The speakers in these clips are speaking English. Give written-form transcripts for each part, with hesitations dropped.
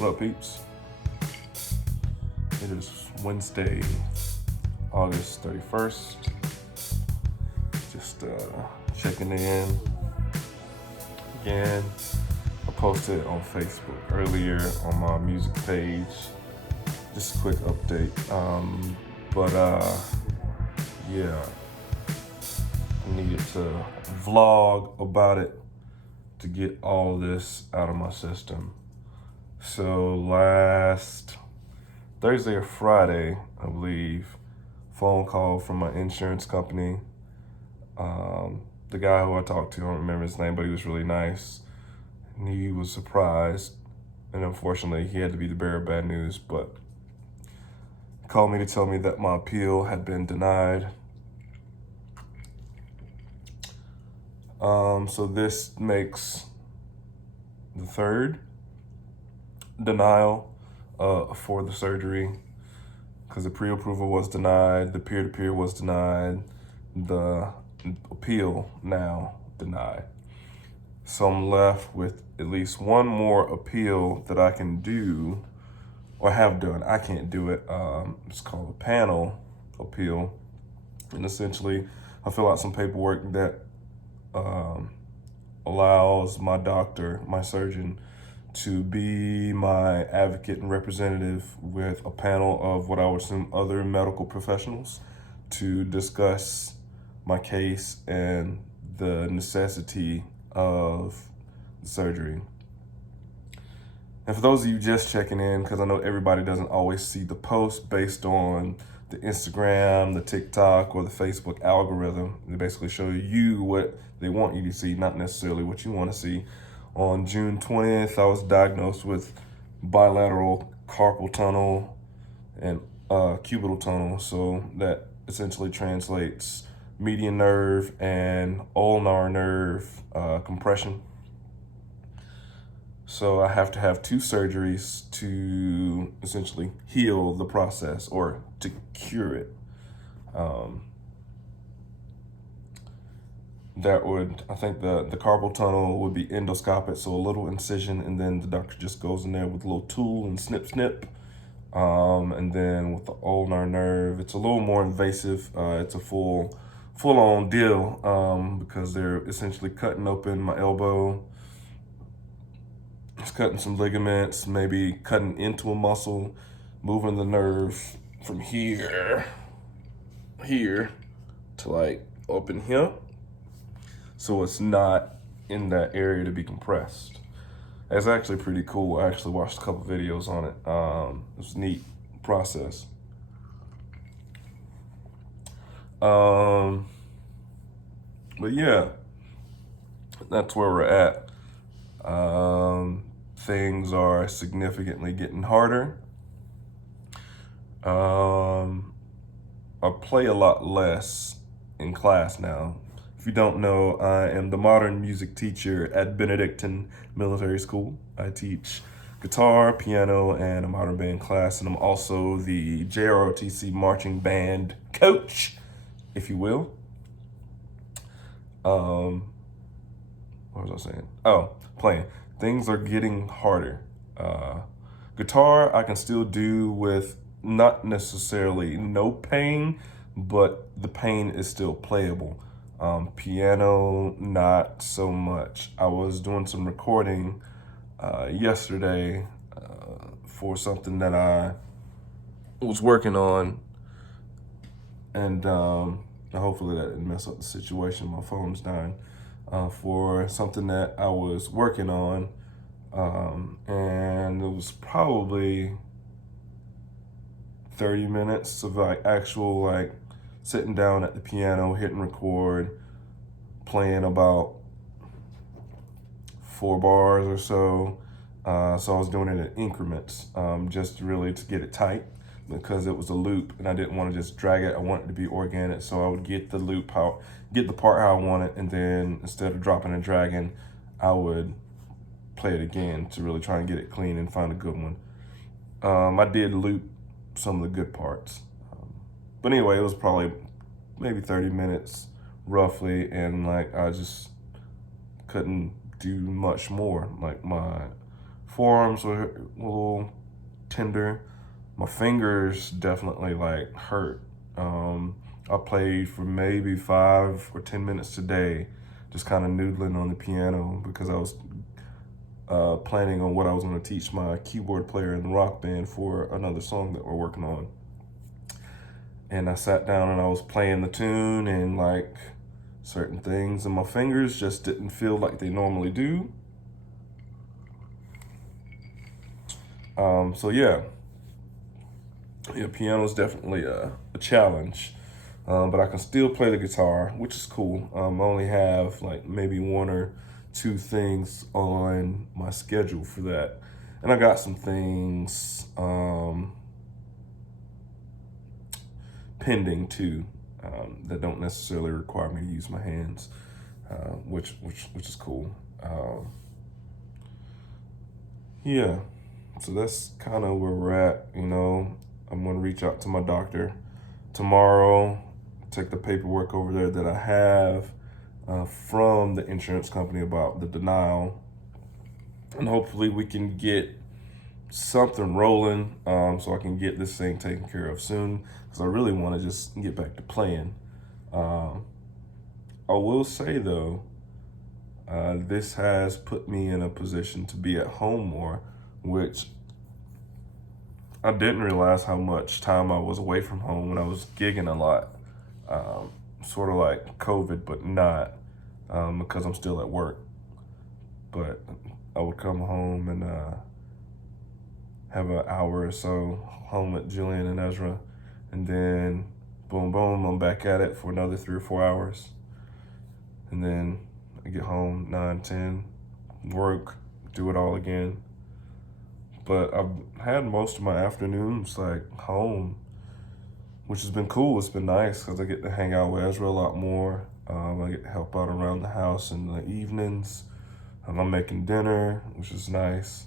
What up, peeps? It is Wednesday, August 31st. Just checking in again. I posted on Facebook earlier on my music page. Just a quick update. Yeah, I needed to vlog about it to get all this out of my system. So last Thursday or Friday, I believe, phone call from my insurance company. The guy who I talked to, I don't remember his name, but he was really nice. And he was surprised. And unfortunately, he had to be the bearer of bad news, but he called me to tell me that my appeal had been denied. So this makes the third denial for the surgery, because the pre-approval was denied, the peer-to-peer was denied, the appeal now denied. So I'm left with at least one more appeal that I can do, or have done. I can't do it. It's called a panel appeal. And essentially, I fill out some paperwork that allows my doctor, my surgeon, to be my advocate and representative with a panel of what I would assume other medical professionals to discuss my case and the necessity of the surgery. And for those of you just checking in, because I know everybody doesn't always see the post based on the Instagram, the TikTok, or the Facebook algorithm. They basically show you what they want you to see, not necessarily what you want to see. On June 20th, I was diagnosed with bilateral carpal tunnel and cubital tunnel. So that essentially translates median nerve and ulnar nerve compression. So I have to have two surgeries to essentially heal the process or to cure it. That would, I think the carpal tunnel would be endoscopic, so a little incision, and then the doctor just goes in there with a little tool and snip. And then with the ulnar nerve, it's a little more invasive. It's a full-on deal because they're essentially cutting open my elbow. It's cutting some ligaments, maybe cutting into a muscle, moving the nerve from here to like up in here. So it's not in that area to be compressed. It's actually pretty cool. I actually watched a couple videos on it. It was a neat process. But yeah, that's where we're at. Things are significantly getting harder. I play a lot less in class now. If you don't know, I am the modern music teacher at Benedictine Military School. I teach guitar, piano, and a modern band class, and I'm also the JROTC marching band coach, if you will. What was I saying? Oh, playing. Things are getting harder. Guitar, I can still do with not necessarily no pain, but the pain is still playable. Piano, not so much. I was doing some recording yesterday for something that I was working on, and hopefully that didn't mess up the situation. My phone's dying. For something that I was working on, and it was probably 30 minutes of like actual like sitting down at the piano, hitting record, playing about 4 bars or so. So I was doing it in increments, just really to get it tight, because it was a loop and I didn't want to just drag it. I wanted it to be organic, so I would get the loop get the part how I want it, and then instead of dropping and dragging, I would play it again to really try and get it clean and find a good one. I did loop some of the good parts. But anyway, it was probably maybe 30 minutes roughly, and like I just couldn't do much more. Like my forearms were a little tender. My fingers definitely like hurt. I played for maybe 5 or 10 minutes today, just kind of noodling on the piano because I was planning on what I was going to teach my keyboard player in the rock band for another song that we're working on. And I sat down and I was playing the tune and like certain things, and my fingers just didn't feel like they normally do. So yeah, piano is definitely a challenge, but I can still play the guitar, which is cool. I only have like maybe 1 or 2 things on my schedule for that, and I got some things pending too that don't necessarily require me to use my hands, which is cool. Yeah, so that's kind of where we're at. I'm gonna reach out to my doctor tomorrow, take the paperwork over there that I have from the insurance company about the denial, and hopefully we can get something rolling so I can get this thing taken care of soon, because I really want to just get back to playing. I will say though, this has put me in a position to be at home more, which I didn't realize how much time I was away from home when I was gigging a lot. Sort of like COVID, but not, because I'm still at work. But I would come home and have an hour or so home at Jillian and Ezra, and then boom, boom, I'm back at it for another 3 or 4 hours. And then I get home 9, 10, work, do it all again. But I've had most of my afternoons like home, which has been cool. It's been nice because I get to hang out with Ezra a lot more. I get to help out around the house in the evenings. I'm making dinner, which is nice.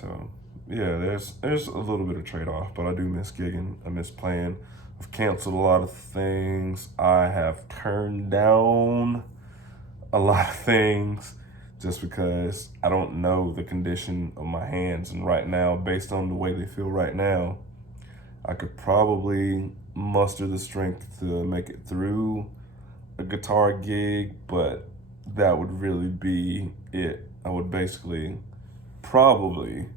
So yeah, there's a little bit of trade-off, but I do miss gigging. I miss playing. I've canceled a lot of things. I have turned down a lot of things just because I don't know the condition of my hands. And right now, based on the way they feel right now, I could probably muster the strength to make it through a guitar gig, but that would really be it. I would basically probably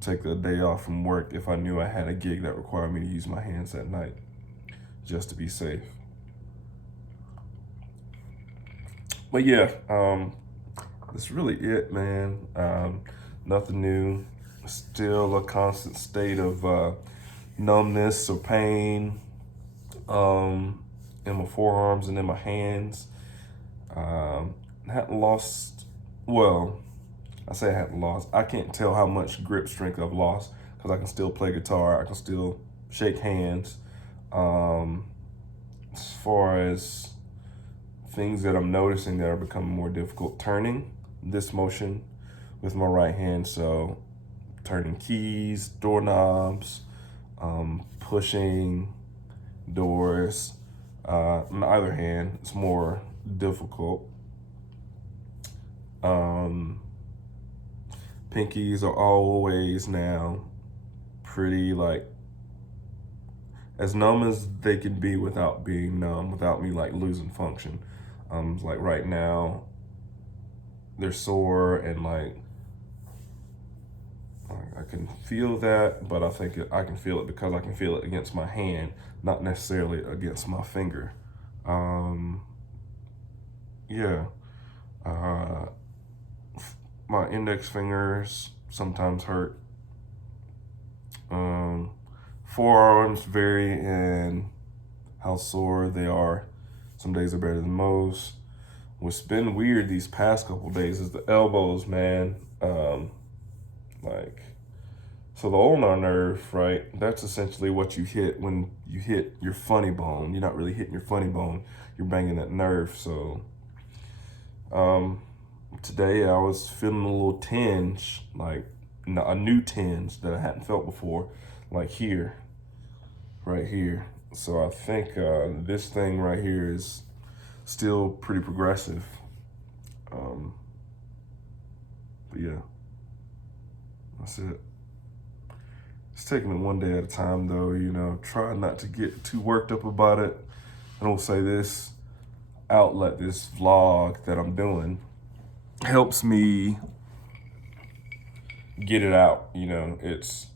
take a day off from work if I knew I had a gig that required me to use my hands that night, just to be safe. But yeah, that's really it, man. Nothing new. Still a constant state of numbness or pain in my forearms and in my hands. Hadn't lost, well, I say I haven't lost. I can't tell how much grip strength I've lost because I can still play guitar. I can still shake hands. As far as things that I'm noticing that are becoming more difficult, turning this motion with my right hand. So turning keys, doorknobs, pushing doors. On the other hand, it's more difficult. Pinkies are always now pretty like as numb as they can be without being numb, without me like losing function. Like right now, they're sore and like I can feel that, but I think I can feel it because I can feel it against my hand, not necessarily against my finger. Yeah. My index fingers sometimes hurt. Forearms vary in how sore they are. Some days are better than most. What's been weird these past couple days is the elbows, man. So the ulnar nerve, right? That's essentially what you hit when you hit your funny bone. You're not really hitting your funny bone. You're banging that nerve. So today I was feeling a little tinge, like a new tinge that I hadn't felt before, like here, right here. So I think this thing right here is still pretty progressive. But yeah, that's it. Just taking it one day at a time, though, you know, try not to get too worked up about it. I don't say this outlet, this vlog that I'm doing, helps me get it out. You know, it's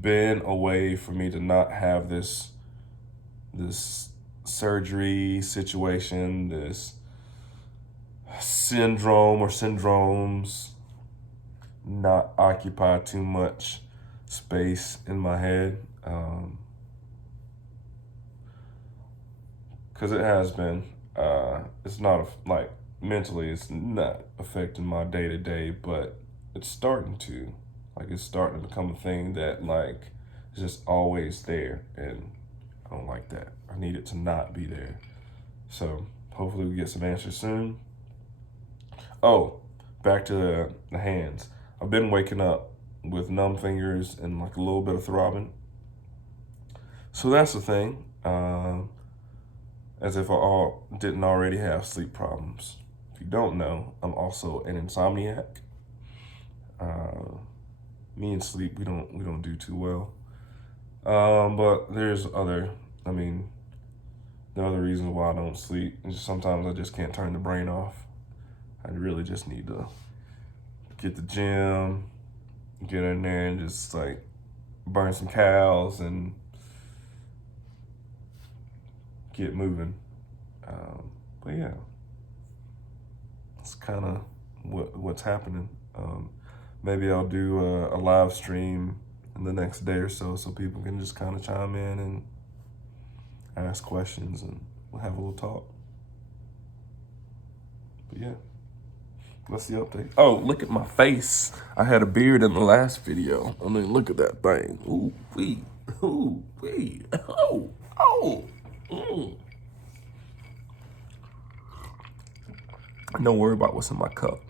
been a way for me to not have this surgery situation, this syndrome or syndromes, not occupy too much space in my head. Because it has been. It's not like mentally, it's not affecting my day to day, but it's starting to. Like, it's starting to become a thing that, like, is just always there, and I don't like that. I need it to not be there. So hopefully we get some answers soon. Oh, back to the hands. I've been waking up with numb fingers and like a little bit of throbbing. So that's the thing. As if I didn't already have sleep problems. If you don't know, I'm also an insomniac. Me and sleep, we don't do too well. But there's other, I mean, there are other reasons why I don't sleep. It's just sometimes I just can't turn the brain off. I really just need to get the gym, get in there and just like burn some cows and get moving. But yeah, it's kind of what's happening. Maybe I'll do a live stream in the next day or so people can just kind of chime in and ask questions and we'll have a little talk. But yeah, that's the update. Oh, look at my face. I had a beard in the last video. I mean, look at that thing. Ooh, wee. Ooh, wee. Oh, oh. Don't worry about what's in my cup.